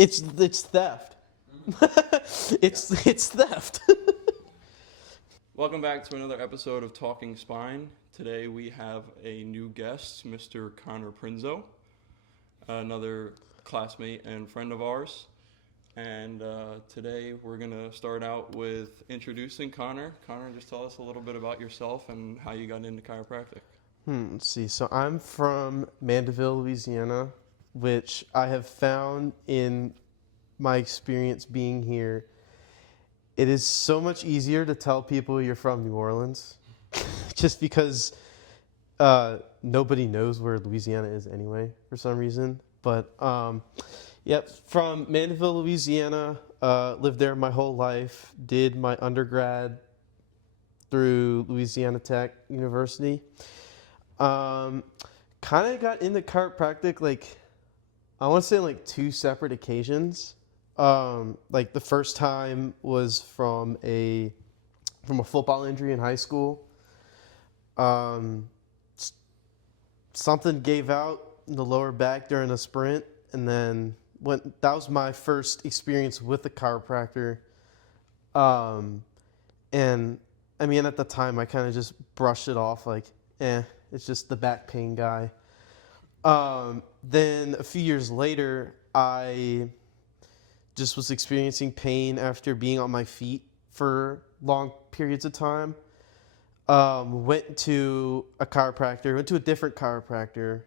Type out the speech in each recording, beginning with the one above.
It's theft. It's theft. Welcome back to another episode of Talking Spine. Today we have a new guest, Mr. Connor Prinzo, another classmate and friend of ours. And today we're going to start out with introducing Connor. Connor, just tell us a little bit about yourself and how you got into chiropractic. Let's see. So I'm from Mandeville, Louisiana, which I have found in my experience being here, it is so much easier to tell people you're from New Orleans just because nobody knows where Louisiana is anyway for some reason. But yep, from Mandeville, Louisiana, lived there my whole life, did my undergrad through Louisiana Tech University. Kind of got into chiropractic I want to say two separate occasions. Like the first time was from a football injury in high school. Something gave out in the lower back during a sprint, and then that was my first experience with a chiropractor. And I mean, at the time, I kind of just brushed it off it's just the back pain guy. Then a few years later, I just was experiencing pain after being on my feet for long periods of time. Went to a different chiropractor.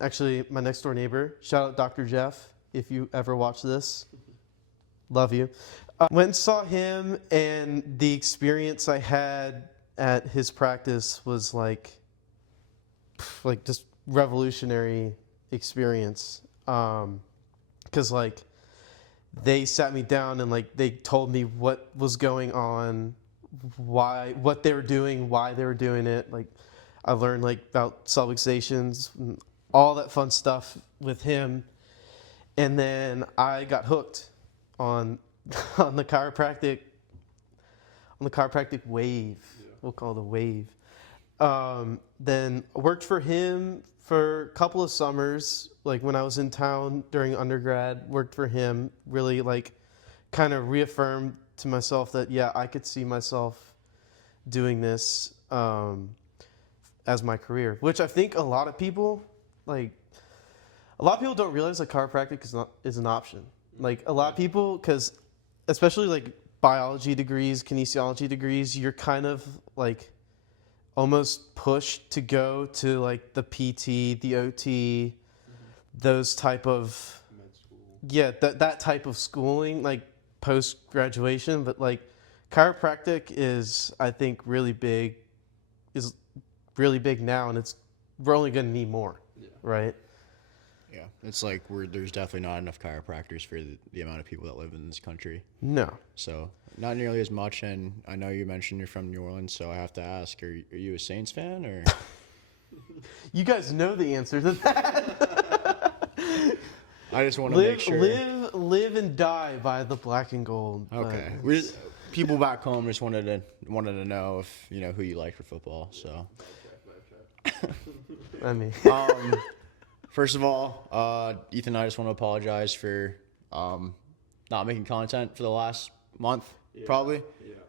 Actually, my next door neighbor, shout out Dr. Jeff, if you ever watch this. Love you. Went and saw him, and the experience I had at his practice was just revolutionary experience. Because they sat me down and they told me what was going on, what they were doing, why they were doing it. I learned about subluxations, all that fun stuff with him, and then I got hooked on the chiropractic wave. Yeah. We'll call it a wave. Then worked for him for a couple of summers, when I was in town during undergrad. Worked for him, really kind of reaffirmed to myself that I could see myself doing this as my career, which I think a lot of people don't realize that chiropractic is an option. A lot of people, because especially biology degrees, kinesiology degrees, you're kind of almost pushed to go to the PT, the OT, those type of med school. That type of schooling, post graduation. But chiropractic is, I think, really big now, and we're only going to need more, right? Yeah, it's there's definitely not enough chiropractors for the amount of people that live in this country. No. So not nearly as much, and I know you mentioned you're from New Orleans, so I have to ask, are you a Saints fan, or? You guys know the answer to that. I just want to make sure. Live and die by the black and gold. Okay. People back home just wanted to know if who you like for football. So. I mean. First of all, Ethan, I just want to apologize for not making content for the last month, probably.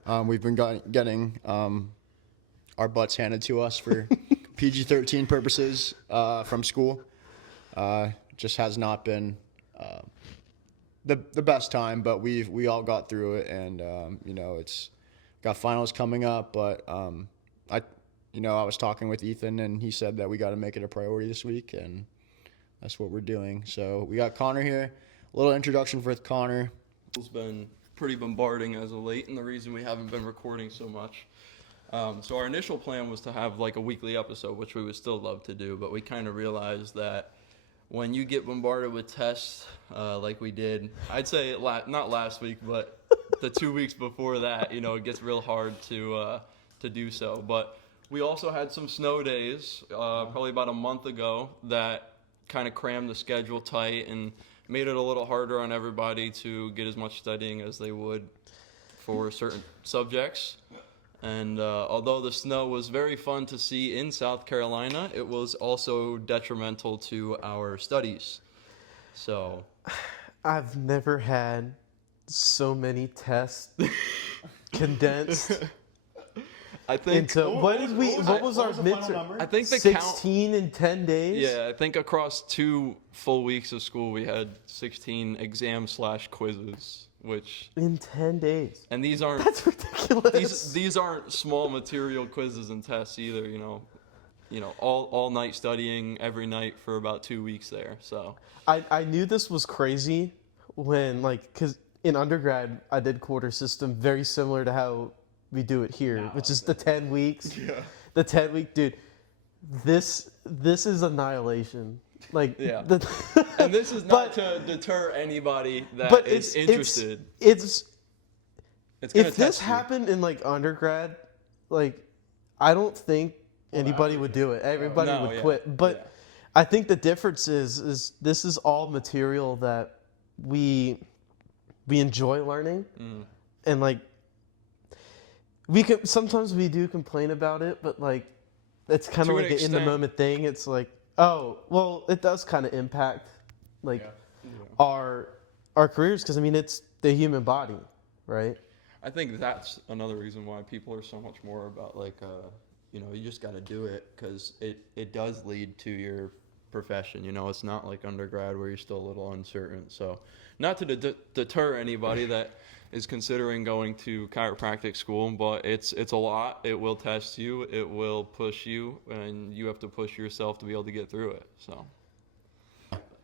Yeah. We've been getting our butts handed to us for PG-13 purposes from school. Just has not been the best time, but we all got through it, and it's got finals coming up. But I was talking with Ethan, and he said that we got to make it a priority this week, and that's what we're doing. So we got Connor here. A little introduction for Connor. It's been pretty bombarding as of late, and the reason we haven't been recording so much. So our initial plan was to have a weekly episode, which we would still love to do, but we kind of realized that when you get bombarded with tests like we did, I'd say not last week, but the 2 weeks before that, it gets real hard to do so. But we also had some snow days probably about a month ago that kind of crammed the schedule tight and made it a little harder on everybody to get as much studying as they would for certain subjects. And although the snow was very fun to see in South Carolina, it was also detrimental to our studies. So I've never had so many tests condensed I think into what was our midterm? number? I think the count. 16 in 10 days. Yeah, I think across 2 full weeks of school we had 16 exams/quizzes, which In 10 days. and these aren't That's ridiculous. these aren't small material quizzes and tests either. All night studying every night for about 2 weeks there. So I knew this was crazy when, like, because in undergrad I did quarter system, very similar to how we do it here, which is the 10 weeks. yeah. The 10-week, dude. This is annihilation. Like, Yeah. the, And this is not but, to deter anybody that but is it's interested. It's Gonna if this test you. happened in like undergrad, like I don't think anybody would do it. Everybody No, would yeah, quit. But yeah. I think the difference is this is all material that we enjoy learning, and like sometimes we do complain about it, but like it's kind To of an like an in the extent. moment thing. It's like, oh well, it does kind of impact like our careers, because I mean it's the human body, right? I think that's another reason why people are so much more about like, you just got to do it because it does lead to your profession. It's not like undergrad where you're still a little uncertain. So not to deter anybody that is considering going to chiropractic school, but it's a lot. It will test you. It will push you, and you have to push yourself to be able to get through it. So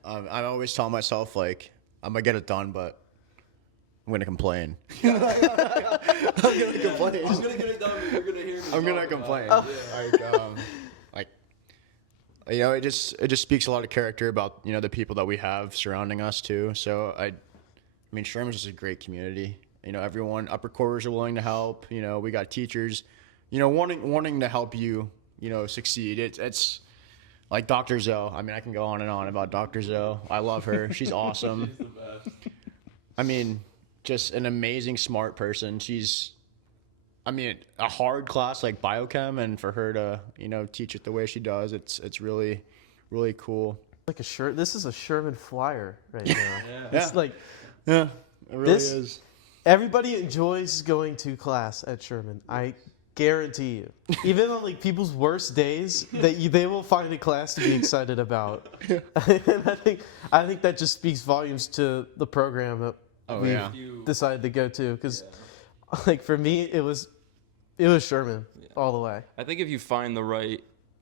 I always tell myself, like, I'm going to get it done, but I'm going to complain. I'm gonna get it done. But you're gonna hear me. I'm going to complain. It just speaks a lot of character about, the people that we have surrounding us too. So I mean, Sherman's just a great community. Everyone, upper quarters are willing to help. We got teachers, wanting to help you, succeed. It's like Dr. Zoe. I mean, I can go on and on about Dr. Zoe. I love her. She's awesome. She's the best. I mean, just an amazing, smart person. She's, a hard class like biochem, and for her to, teach it the way she does, it's really, really cool. Like this is a Sherman flyer right now. Yeah. It's like Yeah, it really This- is. everybody enjoys going to class at Sherman. I guarantee you. Even on like people's worst days, they will find a class to be excited about. And I think that just speaks volumes to the program that we yeah. decided to go to. Because like for me, it was Sherman all the way. I think if you find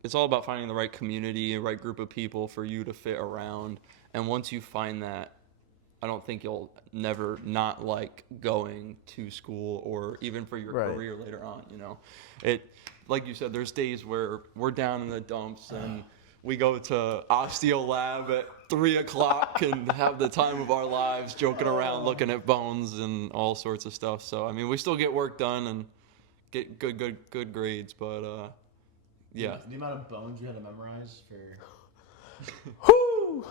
it's all about finding the right community and right group of people for you to fit around. And once you find that, I don't think you'll never not like going to school or even for your Right. career later on. Like you said, there's days where we're down in the dumps and we go to osteo lab at 3:00 and have the time of our lives joking around, looking at bones and all sorts of stuff. So, I mean, we still get work done and get good grades, but yeah. The amount of bones you had to memorize for. Whoo!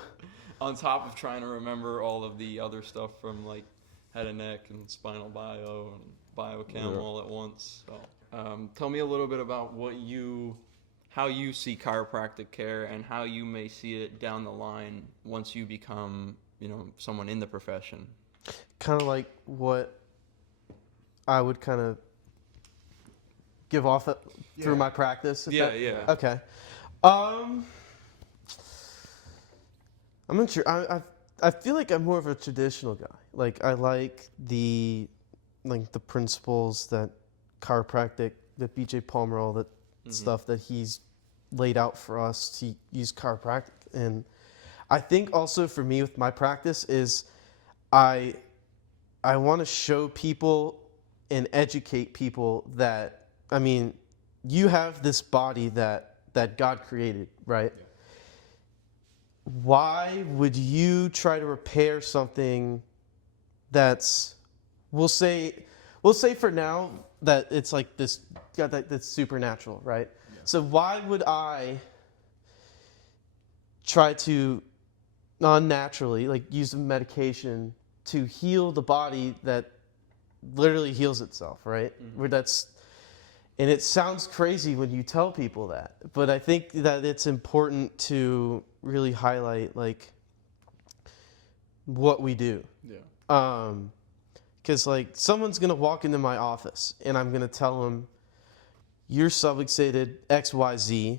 On top of trying to remember all of the other stuff from like head and neck and spinal bio and biochem all at once. So, tell me a little bit about how you see chiropractic care and how you may see it down the line once you become, someone in the profession. Kind of like what I would kind of give off through my practice. Yeah. Okay. I'm not sure. I feel like I'm more of a traditional guy. Like I like the principles that chiropractic, that BJ Palmer, all that stuff that he's laid out for us to use chiropractic. And I think also for me with my practice is I want to show people and educate people that, I mean, you have this body that God created, right? Yeah. Why would you try to repair something that's, we'll say for now that it's like this, that's supernatural, right? Yeah. So why would I try to non-naturally, like use a medication to heal the body that literally heals itself, right? Mm-hmm. And it sounds crazy when you tell people that, but I think that it's important to really highlight, like, what we do. Yeah. Because like someone's gonna walk into my office and I'm gonna tell them, you're subluxated XYZ.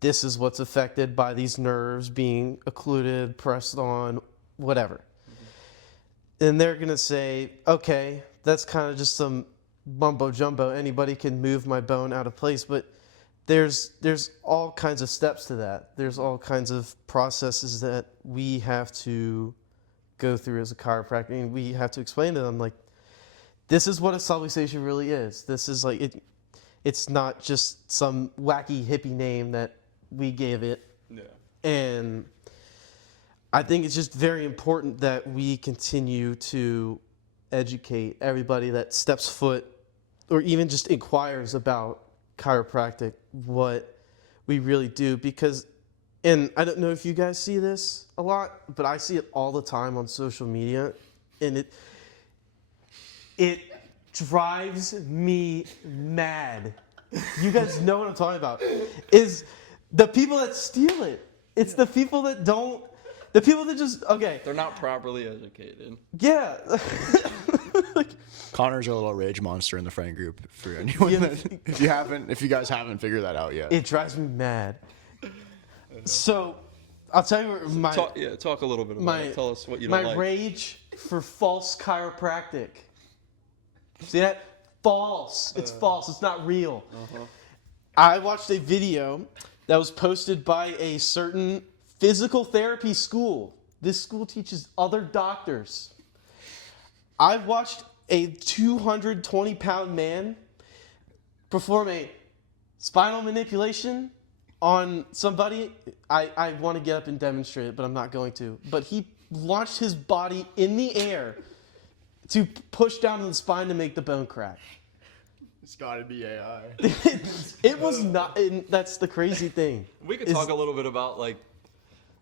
This is what's affected by these nerves being occluded, pressed on, whatever. And they're gonna say, okay, that's kind of just some mumbo jumbo. Anybody can move my bone out of place, but there's all kinds of steps to that. There's all kinds of processes that we have to go through as a chiropractor, and we have to explain to them, like, this is what a subluxation really is. This is like it. It's not just some wacky hippie name that we gave it. Yeah. And I think it's just very important that we continue to educate everybody that steps foot or even just inquires about chiropractic, what we really do. Because, and I don't know if you guys see this a lot, but I see it all the time on social media, and it drives me mad. You guys know what I'm talking about. Is the people that steal it. It's the people that don't, the people that just, okay. They're not properly educated. Yeah. Like, Connor's a little rage monster in the friend group for anyone Yeah. that, if you guys haven't figured that out yet. it drives me mad. So, I'll tell you where my Talk a little bit about it. Tell us what you don't my like. rage for false chiropractic. See that? False. It's false. It's not real. I watched a video that was posted by a certain physical therapy school. This school teaches other doctors. I watched a 220-pound man perform a spinal manipulation on somebody. I want to get up and demonstrate it, but I'm not going to. But he launched his body in the air to push down the spine to make the bone crack. It's got to be AI. It was not, and that's the crazy thing. We could talk a little bit about, like,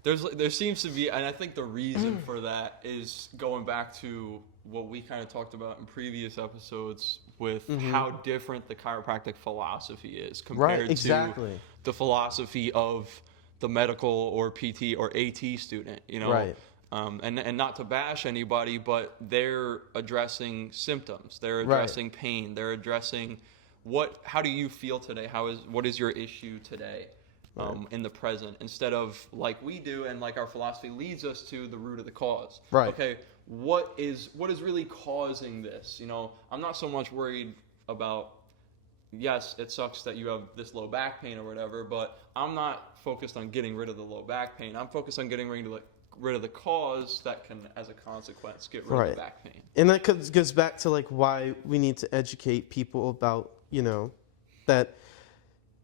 there seems to be, and I think the reason for that is going back to what we kind of talked about in previous episodes with how different the chiropractic philosophy is compared exactly. to the philosophy of the medical or PT or AT student, you know? Right. And not to bash anybody, but they're addressing symptoms. They're addressing pain. They're addressing how do you feel today? What is your issue today? In the present, instead of like we do, and like our philosophy leads us to the root of the cause. Right. Okay, what is really causing this? You know, I'm not so much worried about, yes, it sucks that you have this low back pain or whatever, but I'm not focused on getting rid of the low back pain. I'm focused on getting rid of the cause that can, as a consequence, get rid of the back pain. And that goes back to like why we need to educate people about, you know, that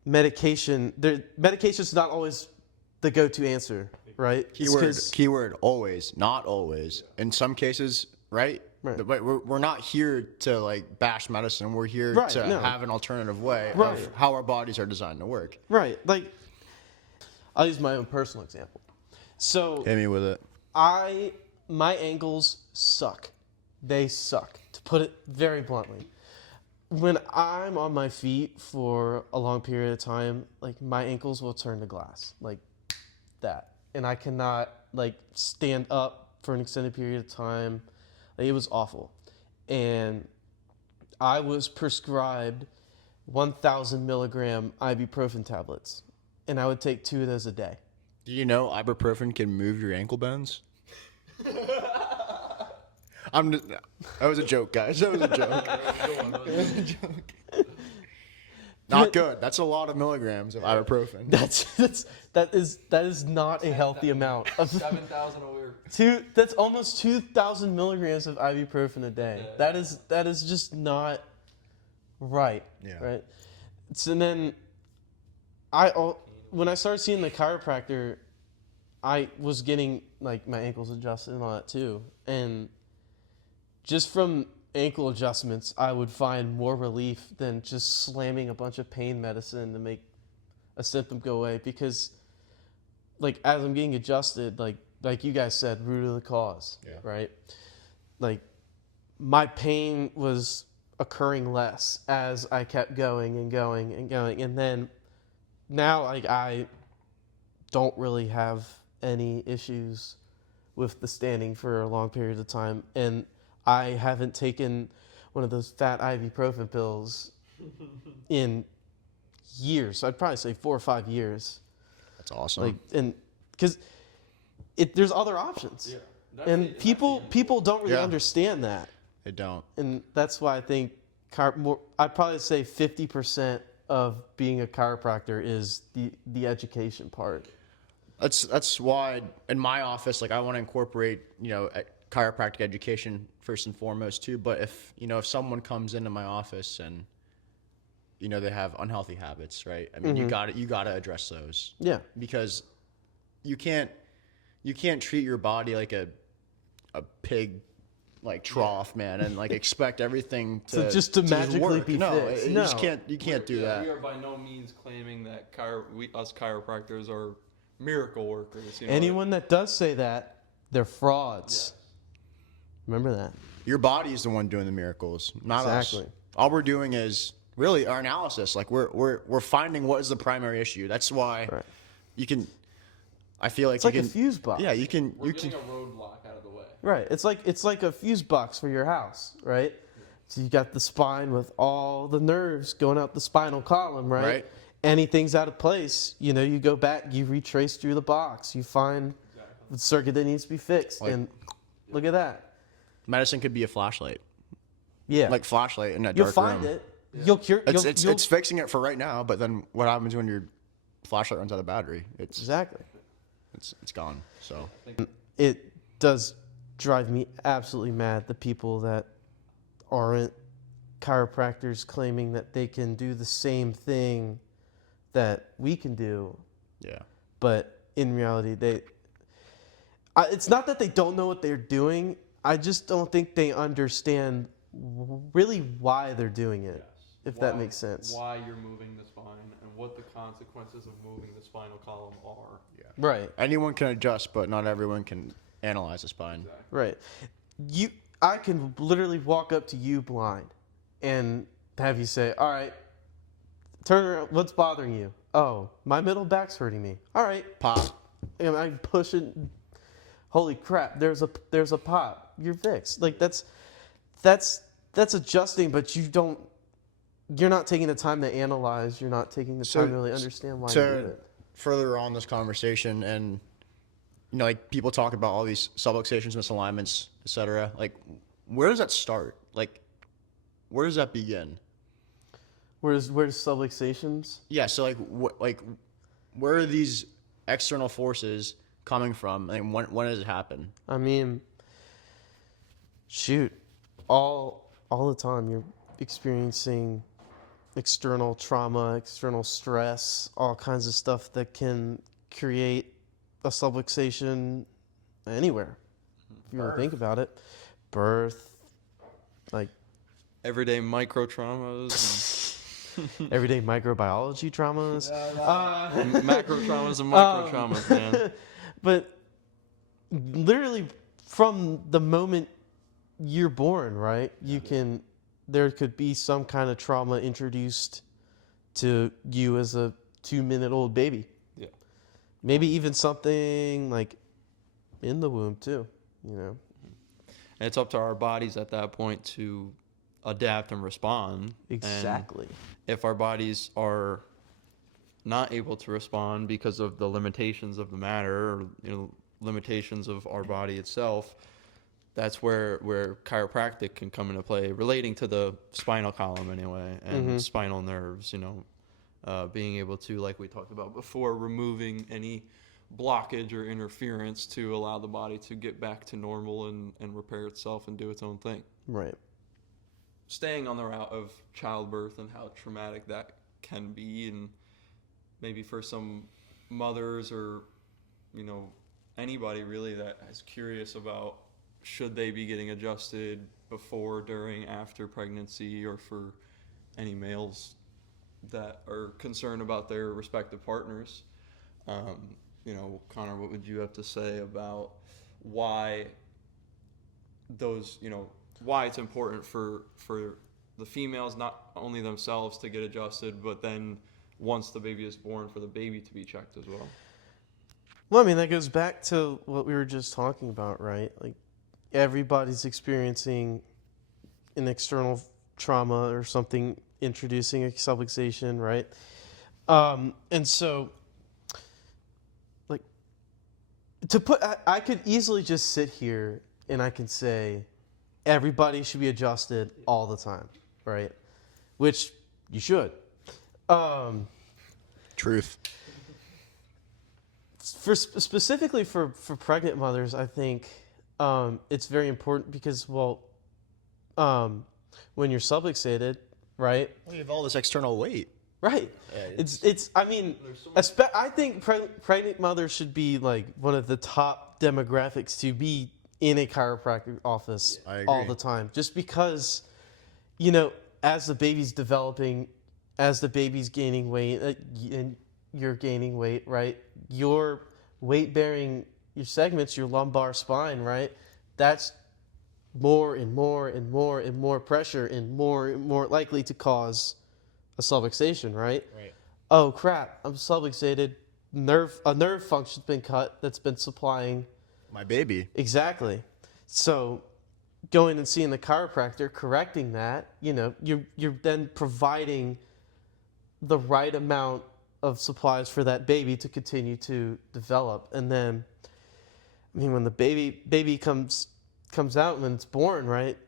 medication's not always the go-to answer, right? Keyword always, not always. In some cases, right? But we're not here to like bash medicine. We're here to have an alternative way of how our bodies are designed to work. Right. Like, I'll use my own personal example. So Hit me with it. my ankles suck. They suck, to put it very bluntly. When I'm on my feet for a long period of time, like my ankles will turn to glass, like that. And I cannot like stand up for an extended period of time. Like, it was awful. And I was prescribed 1,000 milligram ibuprofen tablets. And I would take 2 of those a day. Do you know ibuprofen can move your ankle bones? That was a joke, guys. That was a joke. Not good. That's a lot of milligrams of ibuprofen. That is not a healthy amount. 7,000 a week. That's almost 2,000 milligrams of ibuprofen a day. Yeah. That is just not right. Yeah. Right. So then, when I started seeing the chiropractor, I was getting like my ankles adjusted and all that too, and just from ankle adjustments, I would find more relief than just slamming a bunch of pain medicine to make a symptom go away. Because, like, as I'm getting adjusted, like you guys said, root of the cause, right? Like, my pain was occurring less as I kept going and going and going, and then now, like, I don't really have any issues with the standing for a long period of time, and I haven't taken one of those fat ibuprofen pills in years. I'd probably say 4 or 5 years. That's awesome. Like, and because there's other options, and people don't really understand that. They don't. And that's why I think I'd probably say 50% of being a chiropractor is the education part. That's why in my office, like, I want to incorporate, chiropractic education first and foremost too. But if someone comes into my office and they have unhealthy habits, right? I mean, you gotta address those. Yeah. Because you can't treat your body like a pig, like, trough, man, and like expect everything to just magically work. be fixed. You can't do that. We are by no means claiming that us chiropractors are miracle workers. Anyone that does say that, they're frauds. Remember that. Your body is the one doing the miracles, not us. Exactly. All we're doing is really our analysis. Like, we're finding what is the primary issue. That's why you can. I feel like it's like a fuse box. Yeah, you can. We're getting a roadblock out of the way. Right. It's like a fuse box for your house, right? So you got the spine with all the nerves going out the spinal column, right? Right. Anything's out of place, you go back, you retrace through the box, you find the circuit that needs to be fixed, and look at that. Medicine could be a flashlight. Yeah. Like flashlight in a You'll dark find room. it. Yeah. You'll cure. It's fixing it for right now, but then what happens when your flashlight runs out of battery? Exactly. It's gone. So It does drive me absolutely mad, the people that aren't chiropractors claiming that they can do the same thing that we can do. yeah. But in reality, it's not that they don't know what they're doing. I just don't think they understand really why they're doing it, if that makes sense. Why you're moving the spine and what the consequences of moving the spinal column are. Yeah. Right. Anyone can adjust, but not everyone can analyze the spine. Exactly. Right. I can literally walk up to you blind and have you say, all right, turn around. What's bothering you? Oh, my middle back's hurting me. All right. Pop. And I'm pushing. Holy crap! There's a pop. You're fixed. Like that's adjusting, but you're not taking the time to analyze. You're not taking the time to really understand why you do it. Further on this conversation, and like, people talk about all these subluxations, misalignments, etc. Like, where does that start? Like, where does that begin? Where's subluxations? Yeah. So where are these external forces coming from? And when does it happen? I mean, shoot, all the time you're experiencing external trauma, external stress, all kinds of stuff that can create a subluxation anywhere. If you really think about it, birth, like Everyday micro traumas. everyday microbiology traumas. Macro traumas and micro traumas, man. But literally from the moment you're born, right? There could be some kind of trauma introduced to you as a 2-minute-old baby. Yeah. Maybe even something like in the womb too, And it's up to our bodies at that point to adapt and respond. Exactly. And if our bodies are not able to respond because of the limitations of the matter, or limitations of our body itself, that's where chiropractic can come into play, relating to the spinal column anyway, and spinal nerves. Being able to, like we talked about before, removing any blockage or interference to allow the body to get back to normal and repair itself and do its own thing. Right. Staying on the route of childbirth and how traumatic that can be, and maybe for some mothers or anybody really that is curious about should they be getting adjusted before, during, after pregnancy, or for any males that are concerned about their respective partners. Connor, what would you have to say about why those, why it's important for the females, not only themselves, to get adjusted, but then once the baby is born, for the baby to be checked as well? Well, I mean, that goes back to what we were just talking about, right? Like, everybody's experiencing an external trauma or something introducing a subluxation, right? And so, like, I could easily just sit here and I can say, everybody should be adjusted all the time, right? Which you should. Um, Truth. specifically for pregnant mothers, I think it's very important because, well, when you're subluxated, right? We have all this external weight. Right. Yeah, It's I mean, I think pregnant mothers should be like one of the top demographics to be in a chiropractic office I all agree. the time. Just because, you know, as the baby's developing, as the baby's gaining weight, and you're gaining weight, right? Your weight bearing, your segments, your lumbar spine, right? That's more and more and more and more pressure and more likely to cause a subluxation, right? Right. Oh crap, I'm subluxated. A nerve function's been cut that's been supplying. My baby. Exactly. So going and seeing the chiropractor, correcting that, you know, you're then providing the right amount of supplies for that baby to continue to develop. And then, I mean, when the baby comes out when it's born, right?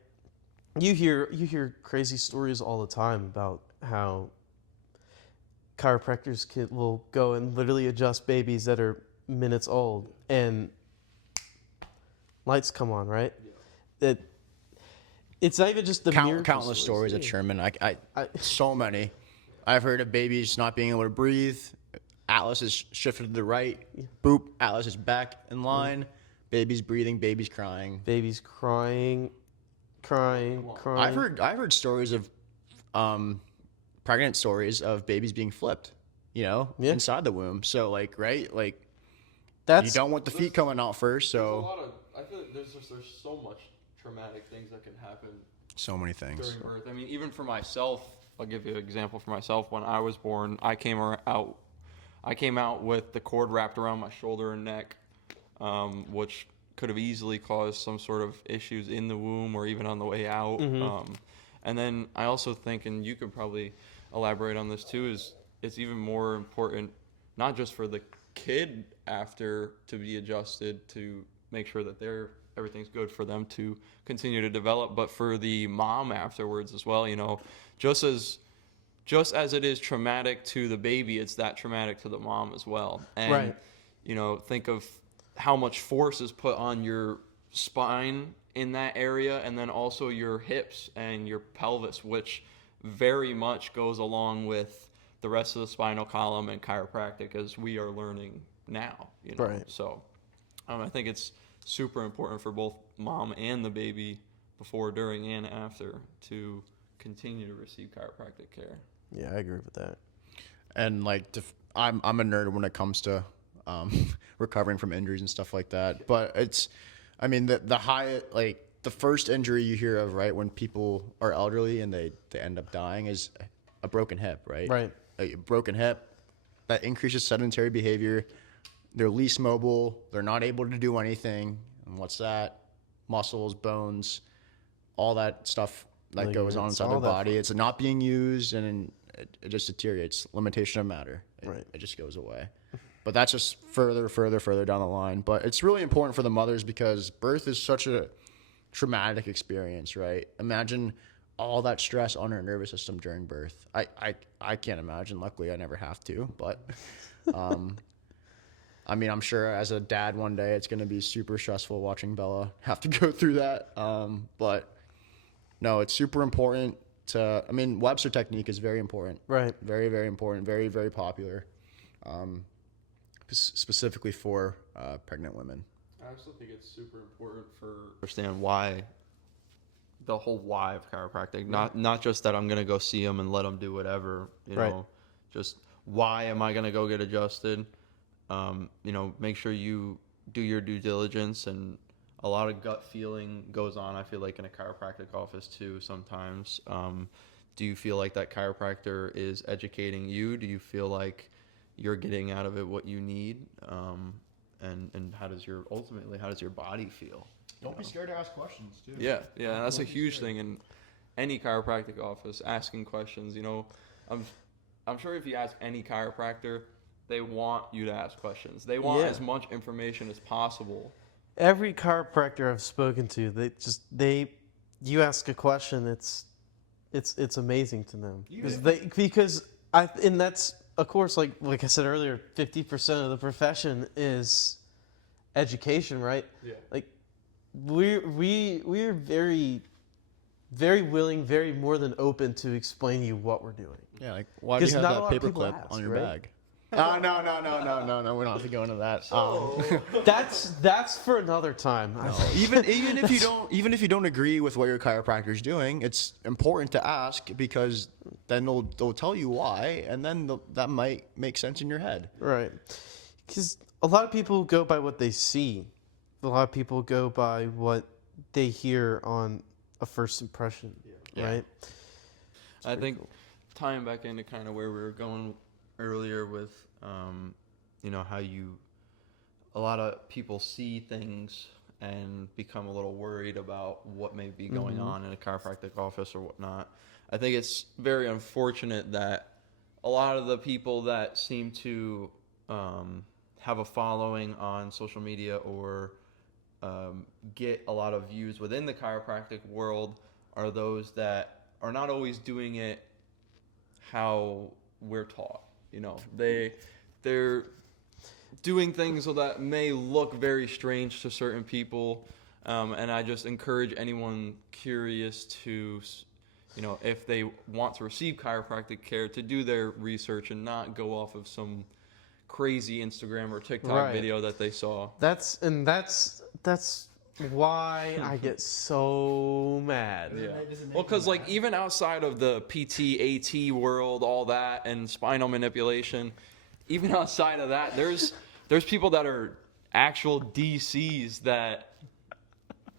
You hear crazy stories all the time about how chiropractors will go and literally adjust babies that are minutes old and lights come on, right? That it's not even just the miracle Countless stories at Sherman. I so many. I've heard of babies not being able to breathe. Atlas is shifted to the right. Boop. Atlas is back in line. Baby's breathing. Baby's crying. Babies crying. I've heard stories of pregnant stories of babies being flipped, you know, inside the womb. So like, right? Like, you don't want the feet coming out first. So I feel like there's so much traumatic things that can happen so many things. during birth. I mean, even for myself, I'll give you an example for myself. When I was born, I came out with the cord wrapped around my shoulder and neck, which could have easily caused some sort of issues in the womb or even on the way out. And then I also think, and you could probably elaborate on this too, is it's even more important, not just for the kid after to be adjusted to make sure that everything's good for them to continue to develop, but for the mom afterwards as well. You know, just as it is traumatic to the baby, it's that traumatic to the mom as well. And Right. you know, think of how much force is put on your spine in that area, and then also your hips and your pelvis, which very much goes along with the rest of the spinal column and chiropractic, as we are learning now. You know, Right. so I think it's super important for both mom and the baby before, during, and after to continue to receive chiropractic care. Yeah, I agree with that. And like, I'm a nerd when it comes to recovering from injuries and stuff like that. But it's, I mean, the first injury you hear of, right, when people are elderly and they end up dying is a broken hip, right? Right. A broken hip that increases sedentary behavior. They're least mobile. They're not able to do anything. And what's that? Muscles, bones, all that stuff that goes on Ligaments, inside their all that body. It's not being used, and it just deteriorates. Limitation of matter. Right. It just goes away. But that's just further down the line. But it's really important for the mothers because birth is such a traumatic experience, right? Imagine all that stress on her nervous system during birth. I can't imagine. Luckily, I never have to. But, I mean, I'm sure as a dad one day, it's going to be super stressful watching Bella have to go through that. But, no, it's super important to, I mean, Webster technique is very important. Right. Very, very important. Very, very popular. Specifically for pregnant women. I also think it's super important for understand why, the whole why of chiropractic. Not just that I'm gonna go see them and let them do whatever. You Right. know, just why am I gonna go get adjusted? You know, make sure you do your due diligence, and a lot of gut feeling goes on. I feel like in a chiropractic office too sometimes. Do you feel like that chiropractor is educating you? Do you feel like you're getting out of it what you need? and how does your body feel? Don't be scared to ask questions too. Yeah, that's a huge thing in any chiropractic office. Asking questions, I'm sure if you ask any chiropractor, they want you to ask questions. They want as much information as possible. Every chiropractor I've spoken to, you ask a question, it's amazing to them and that's of course like I said earlier, 50% of the profession is education, right? Yeah. Like we're very, very willing, very more than open to explain to you what we're doing. Yeah, like why do you have not a that lot of people paperclip ask, on your right? bag? No, we don't have to go into that. That's for another time. Even if you don't agree with what your chiropractor is doing, it's important to ask, because then they'll tell you why, and then that might make sense in your head. Right. Because a lot of people go by what they see. A lot of people go by what they hear on a first impression, right? I think tying back into kind of where we were going earlier with, how a lot of people see things and become a little worried about what may be going on in a chiropractic office or whatnot. I think it's very unfortunate that a lot of the people that seem to have a following on social media or get a lot of views within the chiropractic world are those that are not always doing it how we're taught. They're doing things that may look very strange to certain people, and I just encourage anyone curious to, if they want to receive chiropractic care, to do their research and not go off of some crazy Instagram or TikTok video that they saw. That's why I get so mad. Yeah. Well, because even outside of the PT, AT world, all that, and spinal manipulation, even outside of that, there's people that are actual DCs that.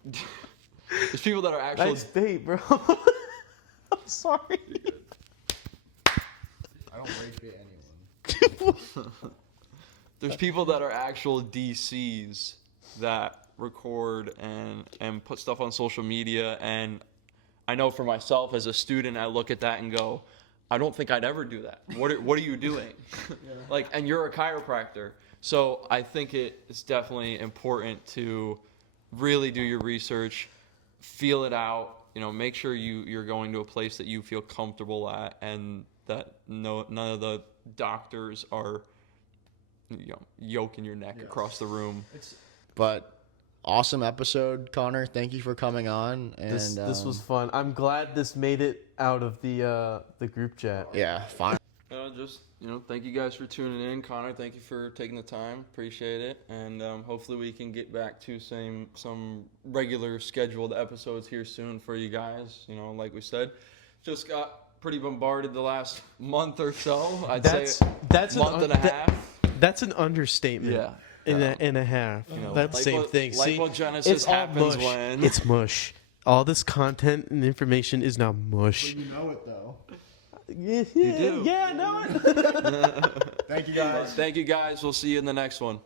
There's people that are actual. Nice bait, bro. I'm sorry. I don't rage bait anyone. There's people that are actual DCs that record and put stuff on social media, and I know for myself as a student, I look at that and go, I don't think I'd ever do that. What are you doing? And you're a chiropractor. So I think it's definitely important to really do your research, feel it out, make sure you're going to a place that you feel comfortable at, and that none of the doctors are yoking your neck across the room. But awesome episode, Connor. Thank you for coming on. And This was fun. I'm glad this made it out of the group chat. Yeah, fine. Thank you guys for tuning in. Connor, thank you for taking the time. Appreciate it. And hopefully we can get back to some regular scheduled episodes here soon for you guys. Like we said, just got pretty bombarded the last month or so. I'd say that's month and a half. That's an understatement. Yeah. In a half. That's the same thing. See, Lipogenesis it's all happens mush. when It's mush. All this content and information is now mush. You know it though. You do. Yeah, I know it. Thank you guys. Thank you guys. We'll see you in the next one.